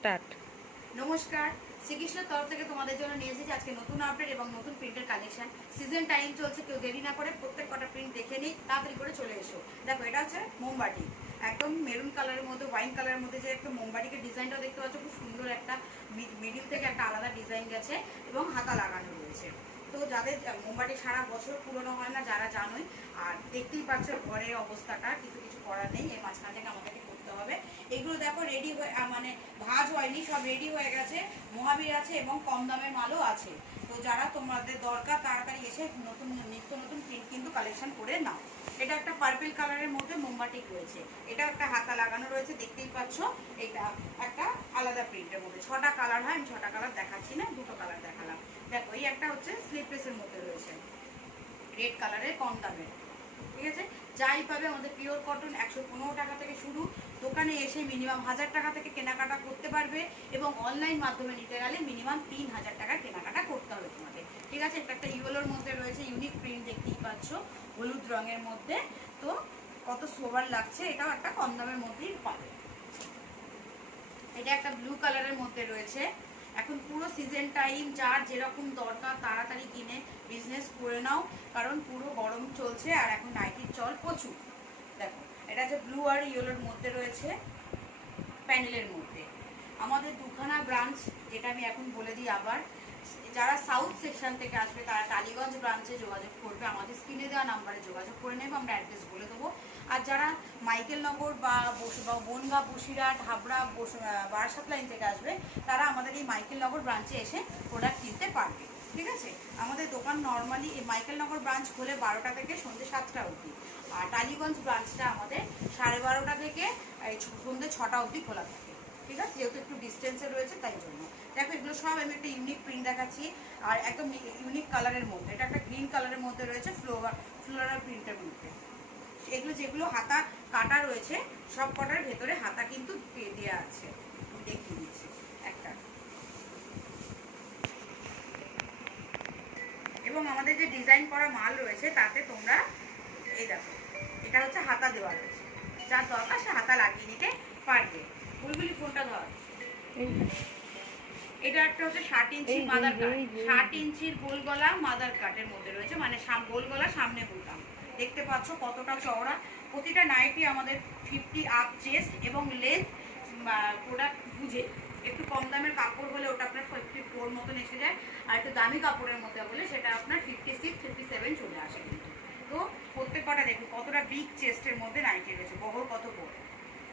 Start. নমস্কার, শ্রীকৃষ্ণের তরফ থেকে তোমাদের জন্য নিয়ে এসেছি আজকে নতুন আপডেট এবং নতুন প্রিন্টের কালেকশন। সিজন টাইম চলছে, কেউ দেরি না করে প্রত্যেক কটা প্রিন্ট দেখে নিই, তাড়াতাড়ি করে চলে এসো। দেখো, এটা হচ্ছে মোমবাটি, একদম মেরুন কালারের মধ্যে, ওয়াইন কালারের মধ্যে যে একটা মোমবাটিকে ডিজাইনটা দেখতে পাচ্ছ, খুব সুন্দর একটা মিডিল থেকে একটা আলাদা ডিজাইন গেছে এবং হাতা লাগানো রয়েছে। তো যাদের মোমবাটি সারা বছর পুরনো হয় না, যারা জানোই, আর দেখতেই পাচ্ছ ঘরের অবস্থাটা, কিন্তু কিছু করার নেই, এর মাঝখান থেকে আমাদেরকে করতে হবে। এগুলো দেখো রেডি হয়ে, মানে ভাজ হয়নি, সব রেডি হয়ে গেছে, মহাবীর আছে এবং কম দামের মালও আছে। তো যারা তোমাদের দরকার তাড়াতাড়ি এসে নতুন নিত্য নতুন প্রিন্ট কিন্তু কালেকশন করে নাও। এটা একটা পার্পল কালারের মধ্যে মোমবাটিক রয়েছে, এটা একটা হাতা লাগানো রয়েছে, দেখতেই পাচ্ছ। এটা একটা আলাদা প্রিন্টের মধ্যে 6টা কালার হয়, আমি 6টা কালার দেখাচ্ছি না, 2টো কালার দেখালাম। দেখো, এই একটা হচ্ছে স্লিপলেসের মধ্যে রয়েছে, রেড কালারের, কম দামের। ঠিক আছে, যাই পাবে আমাদের পিওর কটন, 115 টাকা থেকে শুরু। দোকানে এসে মিনিমাম 1000 টাকা থেকে কেনাকাটা করতে পারবে এবং অনলাইন মাধ্যমে নিতে গেলে মিনিমাম 3000 টাকা কেনাকাটা করতে হবে তোমাদের। ঠিক আছে, এটা একটা ইয়েলোর মধ্যে রয়েছে, ইউনিক প্রিন্ট দেখতেই পাচ্ছ, হলুদ রঙের মধ্যে। তো কত সোবার লাগছে, এটাও একটা কম দামের মধ্যেই পাবে। এটা একটা ব্লু কালারের মধ্যে রয়েছে। এখন পুরো সিজন টাইম, যার যেরকম দরকার তাড়াতাড়ি কিনে বিজনেস করে নাও, কারণ পুরো গরম চলছে আর এখন নাইটির চল প্রচুর। দেখো, এটা যে ব্লু আর ইয়েলোর মধ্যে রয়েছে, প্যানেলের মধ্যে। আমাদের দুখানা ব্রাঞ্চ, যেটা আমি এখন বলে দিই আবার, যারা সাউথ সেকশন থেকে আসবে তারা টালিগঞ্জ ব্রাঞ্চে যোগাযোগ করবে, আমাদের স্ক্রিনে দেওয়া নাম্বারে যোগাযোগ করে নেবে, আমরা অ্যাড্রেস বলে দেবো। আর যারা মাইকেলনগর বা বনগাঁ, বসিরহাট, হাবড়া, বারাসাত লাইন থেকে আসবে, তারা আমাদের এই মাইকেলনগর ব্রাঞ্চে এসে প্রোডাক্ট কিনতে পারবে। ঠিক আছে, আমাদের দোকান নর্মালি এই মাইকেলনগর ব্রাঞ্চ খোলে 12টা থেকে সন্ধ্যে 7টা অবধি, আর টালিগঞ্জ ব্রাঞ্চটা আমাদের 12:30 থেকে সন্ধ্যে 6টা অবধি খোলা থাকে। ঠিক আছে, যেহেতু একটু ডিস্টেন্সে রয়েছে তাই জন্য। দেখো, এগুলো সব আমি একটা ইউনিক প্রিন্ট দেখাচ্ছি, আর একদম ইউনিক কালারের মধ্যে। এটা একটা গ্রিন কালারের মধ্যে রয়েছে, ফ্লোরাল প্রিন্টের মধ্যে। এগুলো যেগুলো হাতা কাটা রয়েছে, সব কটার ভেতরে হাতা কিন্তু দেওয়া আছে, দেখিয়ে দিচ্ছি একটা। এবং আমাদের যে ডিজাইন করা মাল রয়েছে তাতে তোমরা এই দেখো, এটা হচ্ছে হাতা দেওয়া রয়েছে, যার দরকার সে হাতা লাগিয়ে নিতে পারবে। বুলবুলি ফোনটা ধর। এটা একটা হচ্ছে 60 ইঞ্চি মাদার কাট, 60 ইঞ্চির গোল গলা মাদার কাটের মধ্যে রয়েছে, মানে গোল গলা, সামনে বোতাম। দেখতে পাচ্ছ কতটা চওড়া। প্রতিটা নাইটি আমাদের 50 আপ চেস্ট এবং লেন্থ প্রোডাক্ট বুঝে। একটু কম দামের কাপড় হলে ওটা আপনার 54 মতন এসে যায়, আর একটু দামি কাপড়ের মধ্যে হলে সেটা আপনার 56, 57 চলে আসে কিন্তু। তো প্রত্যেক কটা দেখুন কতটা বিগ চেস্টের মধ্যে নাইটি রয়েছে, বহর কত বড়।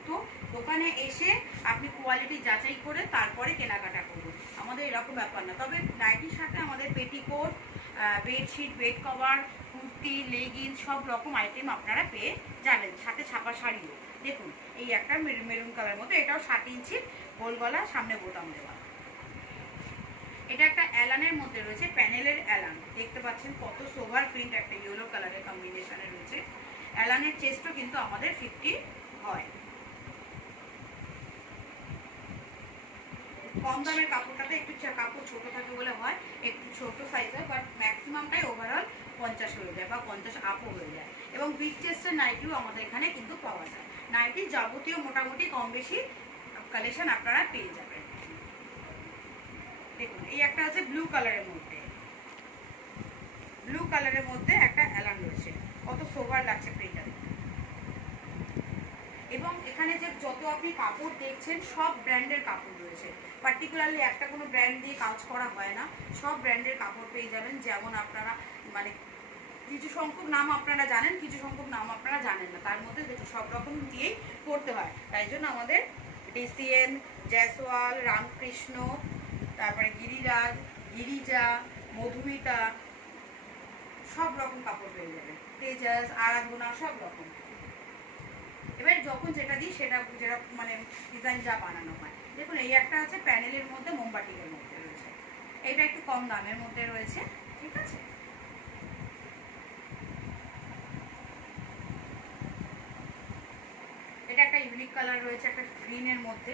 তো দোকানে এসে আপনি কোয়ালিটি যাচাই করে তারপরে কেনাকাটা করুন, আমাদের এরকম ব্যাপার না। তবে নাইটির সাথে আমাদের petticoat, bedsheet, bed cover, kurti, leggings সব রকম আইটেম আপনারা পেয়ে যাবেন, সাথে ছাপা শাড়িও। দেখুন, এই একটা মেরুন কালার মতো, এটাও 60 ইঞ্চির গোল গলা, সামনে বোতাম দেওয়া। এটা একটা অ্যালানের মধ্যে রয়েছে, প্যানেলের অ্যালান, দেখতে পাচ্ছেন কত সোভার প্রিন্ট, একটা ইয়েলো কালারের কম্বিনেশনে রয়েছে। অ্যালানের চেস্টও কিন্তু আমাদের 50 হয়। কম দামের কাপড়টাতে একটু কাপড় ছোট থাকে বলে হয়, একটু ছোট সাইজ হয়, বাট ম্যাক্সিমামটাই ওভারঅল 50 হয়ে যায় বা 50 আপও হয়ে যায়। এবং বিগ চেস্টের নাইটিও আমাদের এখানে কিন্তু পাওয়া যায়। নাইটির যাবতীয় মোটামুটি কম বেশি কালেকশন আপনারা পেয়ে যাবেন। দেখুন, এই একটা হচ্ছে ব্লু কালারের মধ্যে, ব্লু কালারের মধ্যে একটা অ্যালান রয়েছে, কত সোভার লাগছে প্রিন্টটা। এবং এখানে যে যত আপনি কাপড় দেখছেন সব ব্র্যান্ডের কাপড় রয়েছে, পার্টিকুলারলি একটা কোনো ব্র্যান্ড দিয়ে কাজ করা হয় না, সব ব্র্যান্ডের কাপড় পেয়ে যাবেন। যেমন আপনারা মানে কিছু সংখ্যক নাম আপনারা জানেন, কিছু সংখ্যক নাম আপনারা জানেন না, তার মধ্যে সব রকম দিয়েই করতে হয়। তাই জন্য আমাদের ডিসিএন, জয়সওয়াল, রামকৃষ্ণ, তারপরে গিরিরাজ, গিরিজা, মধুমিতা, সব রকম কাপড় পেয়ে যাবেন, তেজাস, আরাধনা, সব রকম। এবার যখন যেটা দিই সেটা যেটা মানে ডিজাইন যা বানানো হয়। দেখুন, এই একটা আছে প্যানেলের মধ্যে, মোমবাটিকের মধ্যে রয়েছে, এটা একটু কম দামের মধ্যে রয়েছে। ঠিক আছে, এটা একটা ইউনিক কালার রয়েছে, একটা গ্রিনের মধ্যে।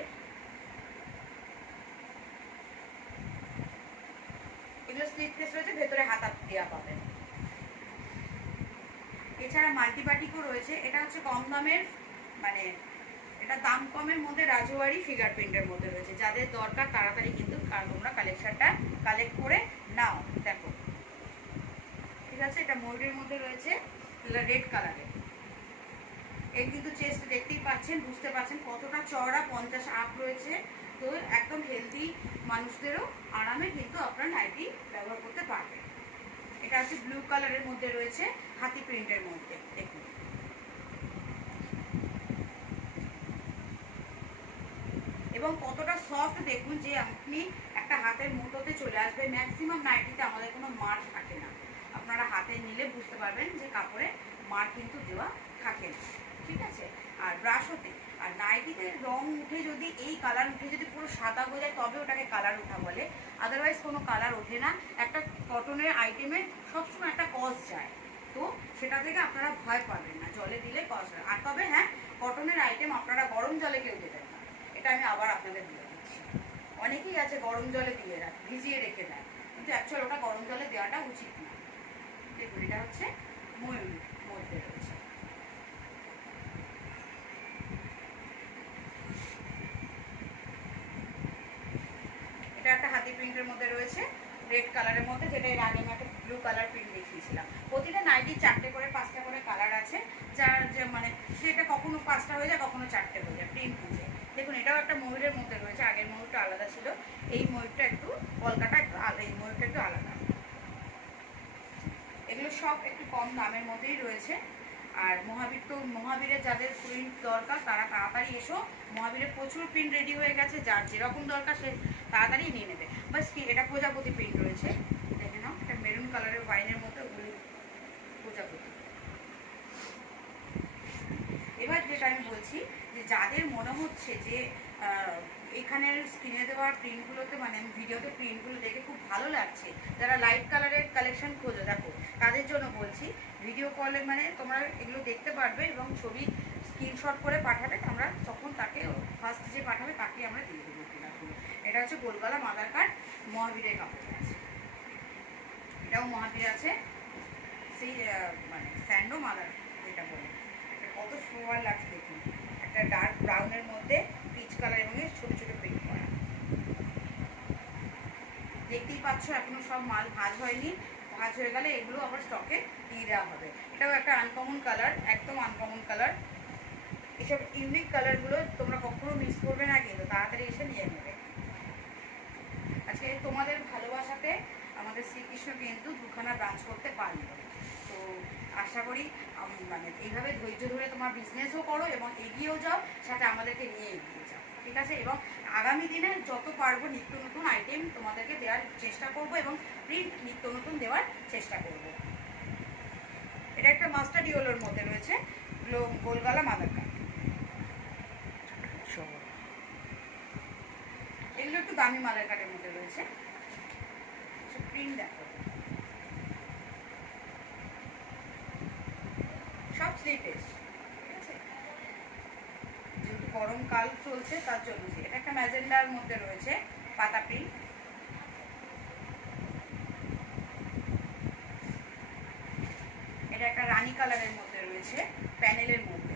এগুলো স্লিপলেস রয়েছে, ভেতরে হাতা দেওয়া পাবেন। এছাড়া মাল্টিবাটিকও রয়েছে, এটা হচ্ছে কম দামের, মানে এটা দাম কমের মধ্যে রাজওয়ারি ফিগার প্রিন্টের মধ্যে রয়েছে, যাদের দরকার তাড়াতাড়ি কিন্তু তোমরা কালেকশনটা কালেক্ট করে নাও। দেখো ঠিক আছে, এটা ময়ূরের মধ্যে রয়েছে রেড কালারের। এর কিন্তু চেস্ট দেখতেই পাচ্ছেন, বুঝতে পারছেন কতটা চওড়া, 50 আপ রয়েছে। তো একদম হেলদি মানুষদেরও আরামে কিন্তু আপনার নাইটি ব্যবহার করতে পারবেন। এটা হচ্ছে ব্লু কালারের মধ্যে রয়েছে, হাতি প্রিন্টের মধ্যে। দেখুন এবং কতটা সফট দেখুন, যে আপনি একটা হাতের মুঠোতে চলে আসবে। ম্যাক্সিমাম নাইটিতে আমাদের কোনো মার্ক থাকে না, আপনারা হাতে নিলে বুঝতে পারবেন যে কাপড়ে মার্ক কিন্তু দেওয়া থাকে না। ঠিক আছে, আর ব্রাশোতে আর নাইটিতে রং উঠে যদি এই কালার উঠে যদি পুরো সাদা হয়ে যায় তবে ওটাকে কালার ওঠা বলে, আদারওয়াইজ কোনো কালার ওঠে না। একটা কটনের আইটেমে সবসময় একটা কস যায়, তো সেটা থেকে আপনারা ভয় পাবেন না, জলে দিলে কস হয়। আর তবে হ্যাঁ, কটনের আইটেম আপনারা গরম জলে কেউ দেবেন না, এটা আমি আবার আপনাদের বলে দিচ্ছি। অনেকেই আছে গরম জলে দিয়ে রাখে, ভিজিয়ে রেখে দেয়, কিন্তু অ্যাকচুয়াল ওটা গরম জলে দেওয়াটা উচিত না। দেখুন এটা হচ্ছে ময়ূর মধ্যে রয়েছে। এটা একটা হাতি প্রিন্টের মধ্যে রয়েছে, রেড কালারের মধ্যে, যেটা এর আগে আমি একটা ব্লু কালার প্রিন্ট দেখিয়েছিলাম। প্রতিটা নাইটি 4টে করে 5টা করে কালার আছে, যার যে মানে সেটা কখনো 5টা হয়ে যায়, কখনো 4টে হয়ে যায় প্রিন্ট বুঝে। দেখুন এটাও একটা ময়ূরের মধ্যে রয়েছে, আগের ময়ূরটা আলাদা ছিল, এই ময়ূরটা একটু কলকাতা একটু আলাদা, এই ময়ূরটা একটু আলাদা। এগুলো সব একটু কম দামের মধ্যেই রয়েছে। আর মহাবীরের যাদের প্রিন্ট দরকার তারা তাড়াতাড়ি এসো, মহাবীরের প্রচুর প্রিন্ট রেডি হয়ে গেছে, যার যেরকম দরকার সে তাড়াতাড়ি নিয়ে নেবে। বাস কি, এটা প্রজাপতি প্রিন্ট রয়েছে, দেখে নাও, এটা মেরুন কালারের ওয়াইনের মধ্যে প্রজাপতি। এবার যেটা আমি বলছি, যে যাদের মনে হচ্ছে যে এখানের স্ক্রিনে দেওয়া প্রিন্টগুলোতে মানে ভিডিওতে প্রিন্টগুলো দেখে খুব ভালো লাগছে, যারা লাইট কালারের কালেকশন খোঁজো, দেখো তাদের জন্য বলছি, ভিডিও কলে মানে তোমরা এগুলো দেখতে পারবে এবং ছবি স্ক্রিনশট করে পাঠাবে, আমরা তখন তাকে ফার্স্ট যে পাঠাবে তাকে আমরা দিয়ে দেবো কিনাগুলো। এটা হচ্ছে গোলগলা মাদার কাট, মহাবীরের কাপড় আছে, এটাও মহাবীর আছে, সেই মানে স্যান্ডো মাদার যেটা বলে। এটা কত সুন্দর লাগছে দেখুন, একটা ডার্ক ব্রাউনের মধ্যে পিচ কালার এবং ছোট ছোট প্রিন্ট করা। দেখতেই পাচ্ছ এখনো সব মাল ভাঁজ হয়নি, ভাঁজ হয়ে গেলে এগুলো আবার স্টকে দিয়ে দেওয়া হবে। এটাও একটা আনকমন কালার, একদম আনকমন কালার। এসব ইউনিক কালারগুলো তোমরা কখনো মিস করবে না, কিন্তু তাড়াতাড়ি এসে নিয়ে নেবে। আজকে তোমাদের ভালোবাসাতে আমাদের শ্রীকৃষ্ণ কিন্তু 2খানা ব্রাঞ্চ করতে পারলো। তো আশা করি মানে এইভাবে ধৈর্য ধরে তোমার বিজনেসও করো এবং এগিয়েও যাও, সাথে আমাদেরকে নিয়ে এগিয়ে যাও। ঠিক আছে, এবং আগামী দিনে যত পারবো নিত্য নতুন আইটেম তোমাদেরকে দেওয়ার চেষ্টা করব এবং প্রিন্ট নিত্য নতুন দেওয়ার চেষ্টা করব। এটা একটা মাস্টার্ড ইয়েলোর মধ্যে রয়েছে, গোলগলা মাদার কাট। এগুলো একটু দামি মাদার কাটের মধ্যে রয়েছে, প্রিন্ট দেখো, সব স্লিপেস। ঠিক আছে, যেহেতু গরমকাল চলছে তার জন্য। এটা একটা ম্যাজেন্ডার মধ্যে রয়েছে, পাতা প্রিন্ট। এটা একটা রানী কালারের মধ্যে রয়েছে, প্যানেলের মধ্যে,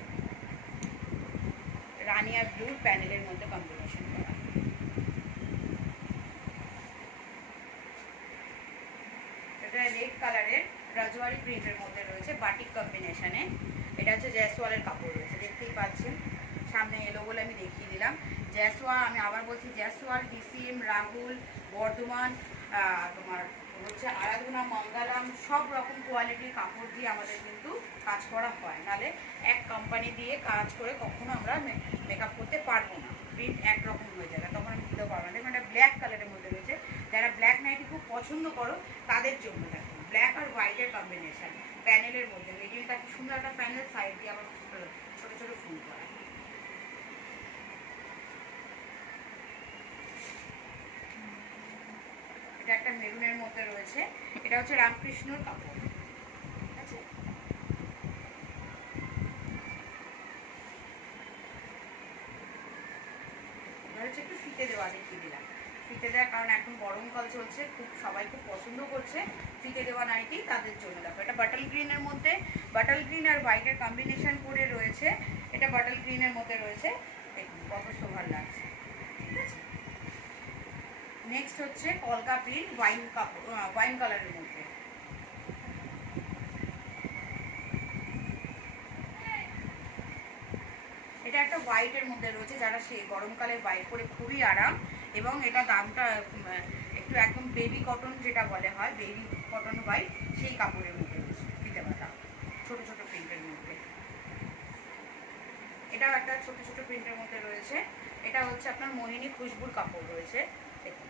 রানী আর ব্লু প্যানেলের মধ্যে কম্বিনেশন করা। এটা রেড কালারের রাজওয়ারি প্রিন্টের মধ্যে রয়েছে, বাটিক কম্বিনেশনে। এটা হচ্ছে জয়সওয়ালের কাপড় রয়েছে, দেখতেই পাচ্ছেন, সামনে এলো বলে আমি দেখিয়ে দিলাম। জয়সওয়াল, আমি আবার বলছি, জয়সওয়াল, ডিসিএম, রাহুল, বর্ধমান, তোমার হচ্ছে আরাধনা, মঙ্গলম, সব রকম কোয়ালিটির কাপড় দিয়ে আমাদের কিন্তু কাজ করা হয়। নাহলে এক কোম্পানি দিয়ে কাজ করে কখনো আমরা মেকআপ করতে পারবো না, প্রিন্ট একরকম হয়ে যাবে, তখন আমি দিতেও পারবো না। দেখুন এটা ব্ল্যাক কালারের মধ্যে রয়েছে, যারা ব্ল্যাক নাইটি খুব পছন্দ করো তাদের জন্য। দেখো ব্ল্যাক আর হোয়াইটের কম্বিনেশন, প্যানেলের মধ্যে মিডিলটা কি সুন্দর একটা প্যানেল, সাইড দিয়ে আবার ছোটো ছোটো ফুল করা। এটা একটা মেরুনের মধ্যে রয়েছে, এটা হচ্ছে রামকৃষ্ণর কাপড়। ঠিক আছে, এবার হচ্ছে একটু ফিতে দেওয়া দেখিয়ে দিলাম। ফিতে দেওয়া, কারণ এখন গরমকাল চলছে, খুব সবাই খুব পছন্দ করছে ফিতে দেওয়া নাইটি, তাদের জন্য। দেখো এটা বাটল গ্রিনের মধ্যে, বাটল গ্রিন আর হোয়াইটের কম্বিনেশন করে রয়েছে, এটা বাটল গ্রিনের মধ্যে রয়েছে, দেখুন কত সুন্দর লাগছে। ঠিক আছে, নেক্সট হচ্ছে কলকা প্রিন্ট ওয়াইন কালারের মধ্যে। এটা একটা হোয়াইটের মধ্যে রয়েছে, যারা সেই গরমকালে হোয়াইট পরে খুবই আরাম, এবং এটা দামটা একটু একদম বেবি কটন যেটা বলে হয়, বেবি কটন হোয়াইট, সেই কাপড়ের মধ্যে রয়েছে, ফিতে বাঁধা ছোটো ছোটো প্রিন্টের মধ্যে। এটাও একটা ছোটো ছোটো প্রিন্টের মধ্যে রয়েছে। এটা হচ্ছে আপনার মোহিনী খুশবুর কাপড় রয়েছে, দেখুন।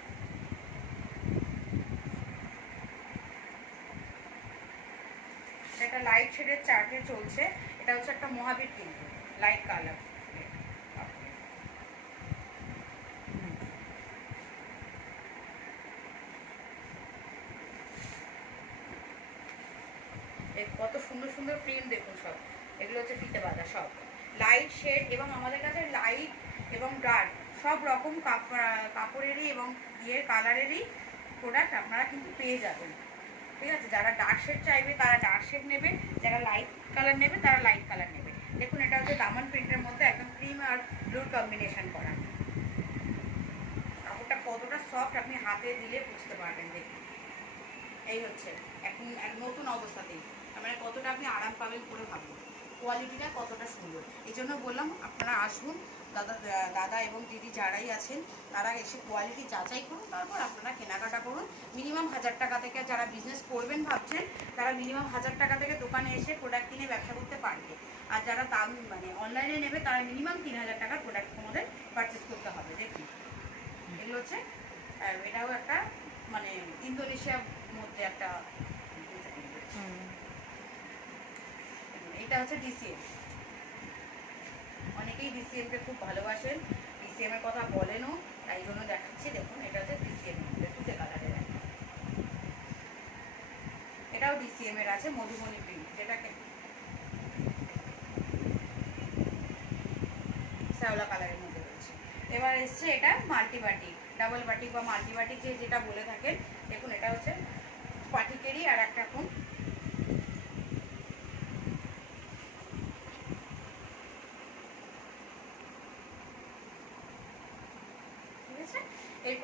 এটা লাইট শেডের চার্টে চলছে। এটা হচ্ছে একটা মহাবীর প্রিন্ট, লাইট কালার। কত সুন্দর সুন্দর প্রিন্ট দেখুন সব, এগুলো হচ্ছে ফিতে বাঁধা সব লাইট শেড, এবং আমাদের কাছে লাইট এবং ডার্ক সব রকম কাপড়েরই এবং ইয়ের কালারেরই প্রোডাক্ট আপনারা কিন্তু পেয়ে যাবেন, ঠিক আছে। যারা ডার্ক শেড চাইবে তারা ডার্ক শেড নেবে, যারা লাইট কালার নেবে তারা লাইট কালার নেবে। দেখুন এটা হচ্ছে দামান প্রিন্টের মধ্যে একদম ক্রিম আর ব্লুর কম্বিনেশন করা। কাপড়টা কতটা সফট আপনি হাতে দিলে বুঝতে পারবেন। দেখুন এই হচ্ছে এখন নতুন অবস্থাতেই মানে কতটা আপনি আরাম পাবেন করে ভাবুন, কোয়ালিটিটা কতটা সুন্দর। এই জন্য বললাম আপনারা আসুন, দাদা এবং দিদি যারাই আছেন তারা এসে কোয়ালিটি যাচাই করুন, তারপর আপনারা কেনাকাটা করুন। মিনিমাম 1000 টাকা থেকে, যারা বিজনেস করবেন ভাবছেন তারা মিনিমাম 1000 টাকা থেকে দোকানে এসে প্রোডাক্ট কিনে ব্যবসা করতে পারবে। আর যারা দাম মানে অনলাইনে নেবে তারা মিনিমাম 3000 টাকার প্রোডাক্ট আমাদের পারচেস করতে হবে। দেখুন এগুলো হচ্ছে, এটাও একটা মানে ইন্দোনেশিয়ার মধ্যে একটা, এটা হচ্ছে ডিসিএম। অনেকেই ডিসিএম কে খুব ভালোবাসেন, ডিসিএম এর কথা বলেনও, তাই জন্য দেখাচ্ছি। দেখুন এটা হচ্ছে ডিসিএম এর তুতে কালারের, এটাও ডিসিএম এর আছে মধুবনী প্রিন্ট, যেটাকে শ্যাওলা কালারের মধ্যে রয়েছে। এবার এসছে এটা মাল্টি বাটিক, ডাবল বাটিক বা মাল্টি বাটিক যেটা বলে থাকেন। দেখুন এটা হচ্ছে বাটিকেরই আর একটা রকম,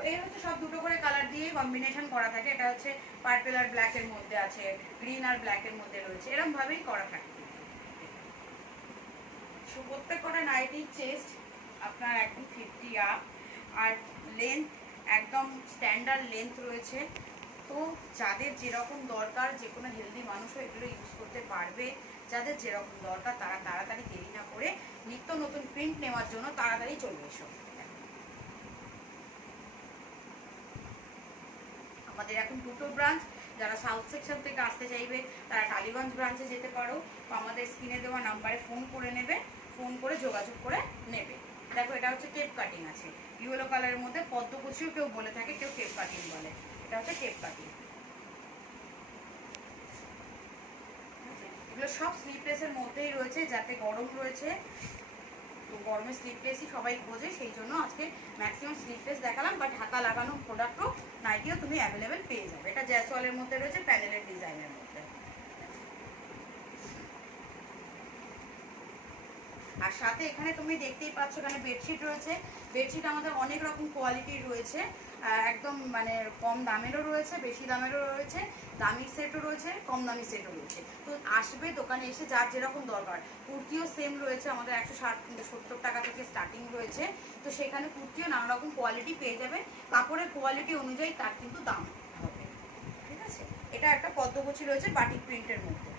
এই হচ্ছে সব দুটো করে কালার দিয়ে কম্বিনেশন করা থাকে। এটা হচ্ছে পার্পল আর ব্ল্যাক এর মধ্যে আছে, গ্রিন আর ব্ল্যাক এর মধ্যে রয়েছে, এরকম ভাবেই করা থাকে। প্রত্যেক কটা নাইটির চেস্ট আপনার একদম 50 আপ, আর লেন্থ একদম স্ট্যান্ডার্ড লেন্থ রয়েছে। তো যাদের যেরকম দরকার, যে কোনো হেলদি মানুষও এগুলো ইউজ করতে পারবে। যাদের যেরকম দরকার তারা তাড়াতাড়ি দেরি না করে নিত্য নতুন প্রিন্ট নেওয়ার জন্য তাড়াতাড়ি চলে এসো। আমাদের এখন দুটো ব্রাঞ্চ, যারা সাউথ সেকশন থেকে আসতে চাইবে তারা টালিগঞ্জ ব্রাঞ্চে যেতে পারো, বা আমাদের স্ক্রিনে দেওয়া নাম্বারে ফোন করে নেবে, ফোন করে যোগাযোগ করে নেবে। দেখো এটা হচ্ছে টেপ কাটিং আছে, ইয়েলো কালারের মধ্যে পদ্মকুচিও কেউ বলে থাকে, কেউ টেপ কাটিং বলে। এটা হচ্ছে টেপ কাটিং। এগুলো সব স্লিপলেসের মধ্যেই রয়েছে, যাতে গরম রয়েছে, তো গরমে স্লিপলেসই সবাই খোঁজে, সেই জন্য আজকে ম্যাক্সিমাম স্লিপলেস দেখালাম। বাট হাতা লাগানো প্রোডাক্টও নাইটিও তুমি অ্যাভেলেবেল পেয়ে যাবে। এটা জ্যাসওয়ালের মধ্যে রয়েছে, প্যানেলের ডিজাইনের মধ্যে। আর সাথে এখানে তুমি দেখতেই পাচ্ছ এখানে বেডশিট রয়েছে। বেডশিট আমাদের অনেক রকম কোয়ালিটির রয়েছে, একদম মানে কম দামেরও রয়েছে, বেশি দামেরও রয়েছে, দামি সেটও রয়েছে, কম দামি সেটও রয়েছে। তো আসবে দোকানে এসে যার যেরকম দরকার। কুর্তিও সেম রয়েছে, আমাদের 170 টাকা থেকে স্টার্টিং রয়েছে। তো সেখানে কুর্তিও নানা রকম কোয়ালিটি পেয়ে যাবে, কাপড়ের কোয়ালিটি অনুযায়ী তার কিন্তু দাম হবে, ঠিক আছে। এটা একটা পদ্মকুচি রয়েছে বাটিক প্রিন্টের মধ্যে,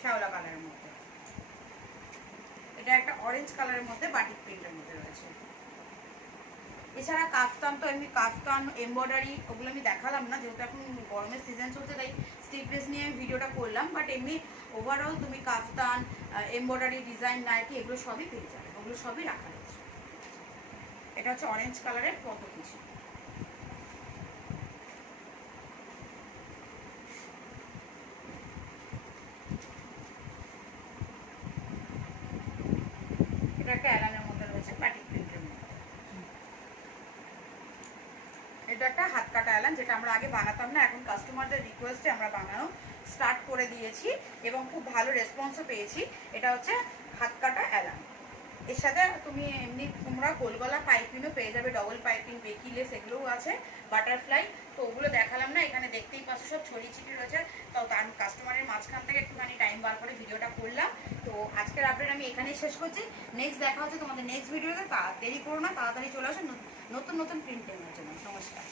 শ্যাওলা কালারের মধ্যে। এটা একটা অরেঞ্জ কালারের মধ্যে বাটিক প্রিন্টের মধ্যে রয়েছে। এছাড়া কাফতান, তো এমনি কাফতান এমব্রয়ডারি ওগুলো আমি দেখালাম না, যেহেতু এখন গরমের সিজন চলছে তাই স্লিভলেস নিয়ে আমি ভিডিওটা করলাম। বাট এমনি ওভারঅল তুমি কাফতান, এমব্রয়ডারি, ডিজাইন, নাইটি এগুলো সবই পেয়ে যাবে, ওগুলো সবই রাখা রয়েছে। এটা হচ্ছে অরেঞ্জ কালারের পদ্মকুচি। এটা একটা অ্যালানের মধ্যে রয়েছে বাটিক প্রিন্টের মধ্যে। এটা একটা হাত কাটা অ্যালান, যেটা আমরা আগে বানাতাম না, এখন কাস্টমারদের রিকোয়েস্টে আমরা বানানো স্টার্ট করে দিয়েছি এবং খুব ভালো রেসপন্সও পেয়েছি। এটা হচ্ছে হাত কাটা অ্যালান, এর সাথে তুমি এমনি তোমরা গোলগলা পাইপিংও পেয়ে যাবে, ডবল পাইপিং, বেকিলেস এগুলোও আছে, বাটারফ্লাই। তো ওগুলো দেখালাম না, এখানে দেখতেই পাচ্ছ সব ছড়িয়ে ছিটিয়ে রয়েছে। তো তার কাস্টমারের মাঝখান থেকে একটুখানি টাইম বার করে ভিডিওটা করলাম। তো আজকের আপডেট আমি এখানেই শেষ করছি। নেক্সট দেখা হচ্ছে তোমাদের নেক্সট ভিডিওতে। দেরি করো না, তাড়াতাড়ি চলে আসো নতুন নতুন প্রিন্ট নেওয়ার জন্য। নমস্কার।